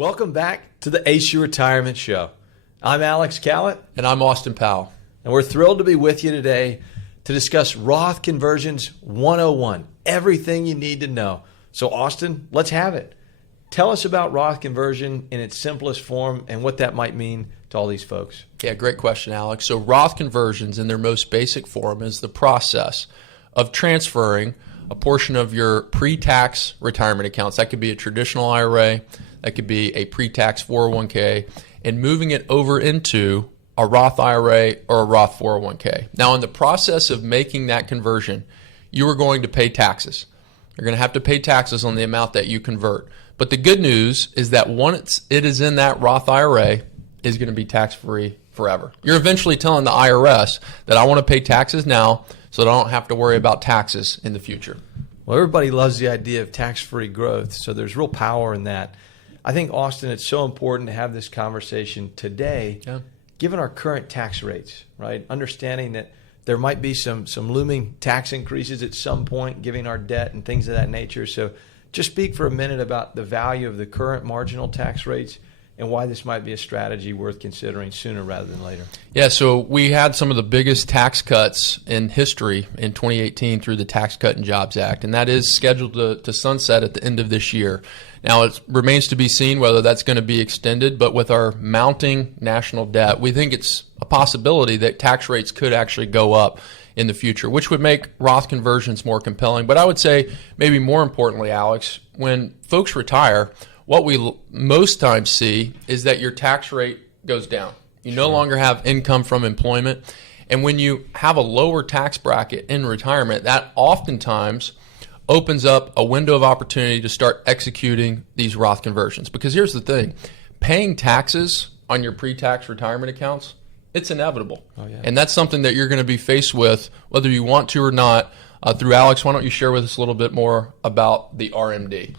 Welcome back to the Ace Your Retirement Show. I'm Alex Callett. And I'm Austin Powell. And we're thrilled to be with you today to discuss Roth Conversions 101, everything you need to know. So Austin, let's have it. Tell us about Roth Conversion in its simplest form and what that might mean to all these folks. Yeah, great question, Alex. So Roth Conversions in their most basic form is the process of transferring a portion of your pre-tax retirement accounts. That could be a traditional IRA, that could be a pre-tax 401k, and moving it over into a Roth IRA or a Roth 401k. Now, in the process of making that conversion, you are going to pay taxes. You're going to have to pay taxes on the amount that you convert. But the good news is that once it is in that Roth IRA, is going to be tax-free forever. You're eventually telling the IRS that I want to pay taxes now so that I don't have to worry about taxes in the future. Well, everybody loves the idea of tax-free growth, so there's real power in that. I think, Austin, it's so important to have this conversation today, given our current tax rates, right? Understanding that there might be some looming tax increases at some point, given our debt and things of that nature. So just speak for a minute about the value of the current marginal tax rates and why this might be a strategy worth considering sooner rather than later. Yeah, so we had some of the biggest tax cuts in history in 2018 through the Tax Cut and Jobs Act, and that is scheduled to sunset at the end of this year. Now, it remains to be seen whether that's going to be extended, but with our mounting national debt, we think it's a possibility that tax rates could actually go up in the future, which would make Roth conversions more compelling. But I would say maybe more importantly, Alex, when folks retire, what we most times see is that your tax rate goes down. You no longer have income from employment. And when you have a lower tax bracket in retirement, that oftentimes opens up a window of opportunity to start executing these Roth conversions. Because here's the thing, paying taxes on your pre-tax retirement accounts, it's inevitable. And that's something that you're going to be faced with whether you want to or not. Through Alex, why don't you share with us a little bit more about the RMD?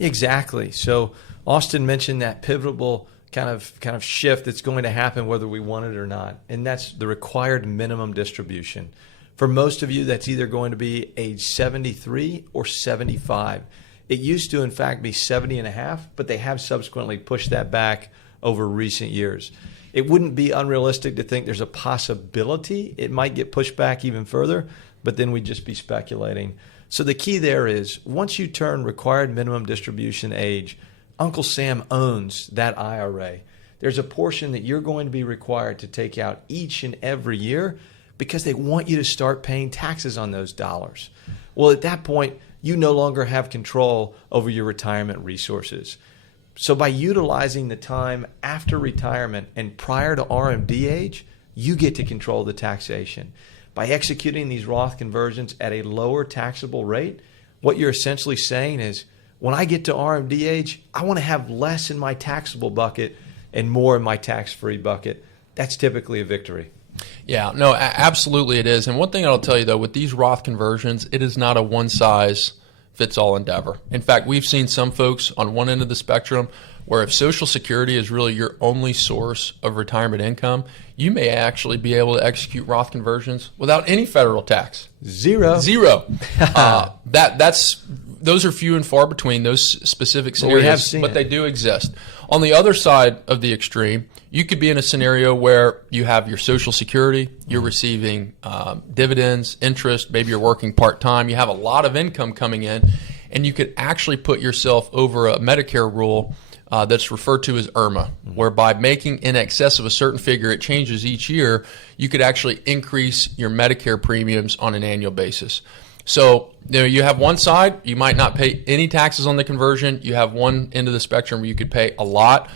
Exactly. So Austin mentioned that pivotal kind of shift that's going to happen whether we want it or not, and that's the required minimum distribution. For most of you, that's either going to be age 73 or 75. It used to, in fact, be 70 and a half, but they have subsequently pushed that back over recent years. It wouldn't be unrealistic to think there's a possibility it might get pushed back even further, but then we'd just be speculating. So the key there is once you turn required minimum distribution age, Uncle Sam owns that IRA. There's a portion that you're going to be required to take out each and every year because they want you to start paying taxes on those dollars. Well, at that point, you no longer have control over your retirement resources. So by utilizing the time after retirement and prior to RMD age, you get to control the taxation. By executing these Roth conversions at a lower taxable rate, what you're essentially saying is, when I get to RMD age, I want to have less in my taxable bucket and more in my tax-free bucket. That's typically a victory. Yeah, no, absolutely it is. And one thing I'll tell you, though, with these Roth conversions, it is not a one-size-fits-all endeavor. In fact, we've seen some folks on one end of the spectrum where if Social Security is really your only source of retirement income, you may actually be able to execute Roth conversions without any federal tax. Zero. Those are few and far between, those specific scenarios, but they do exist. On the other side of the extreme, you could be in a scenario where you have your Social Security, you're receiving dividends, interest, maybe you're working part-time, you have a lot of income coming in, and you could actually put yourself over a Medicare rule that's referred to as IRMA, whereby making in excess of a certain figure, it changes each year, you could actually increase your Medicare premiums on an annual basis. So you have one side, you might not pay any taxes on the conversion. You have one end of the spectrum where you could pay a lot.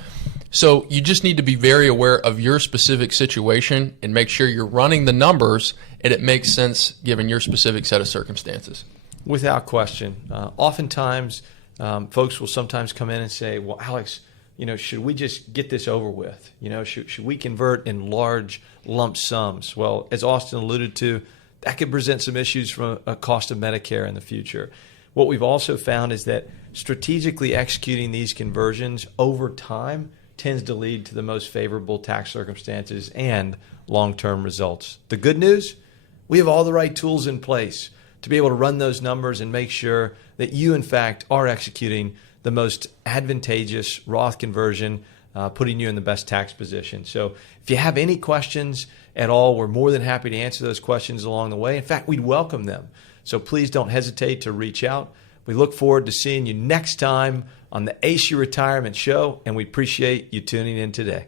So you just need to be very aware of your specific situation and make sure you're running the numbers and it makes sense given your specific set of circumstances. Without question. Oftentimes, folks will sometimes come in and say, well, Alex, should we just get this over with? Should we convert in large lump sums? Well, as Austin alluded to, that could present some issues from a cost of Medicare in the future. What we've also found is that strategically executing these conversions over time tends to lead to the most favorable tax circumstances and long-term results. The good news, we have all the right tools in place to be able to run those numbers and make sure that you, in fact, are executing the most advantageous Roth conversion, putting you in the best tax position. So if you have any questions at all, we're more than happy to answer those questions along the way. In fact, we'd welcome them. So please don't hesitate to reach out. We look forward to seeing you next time on the ACE Your Retirement Show, and we appreciate you tuning in today.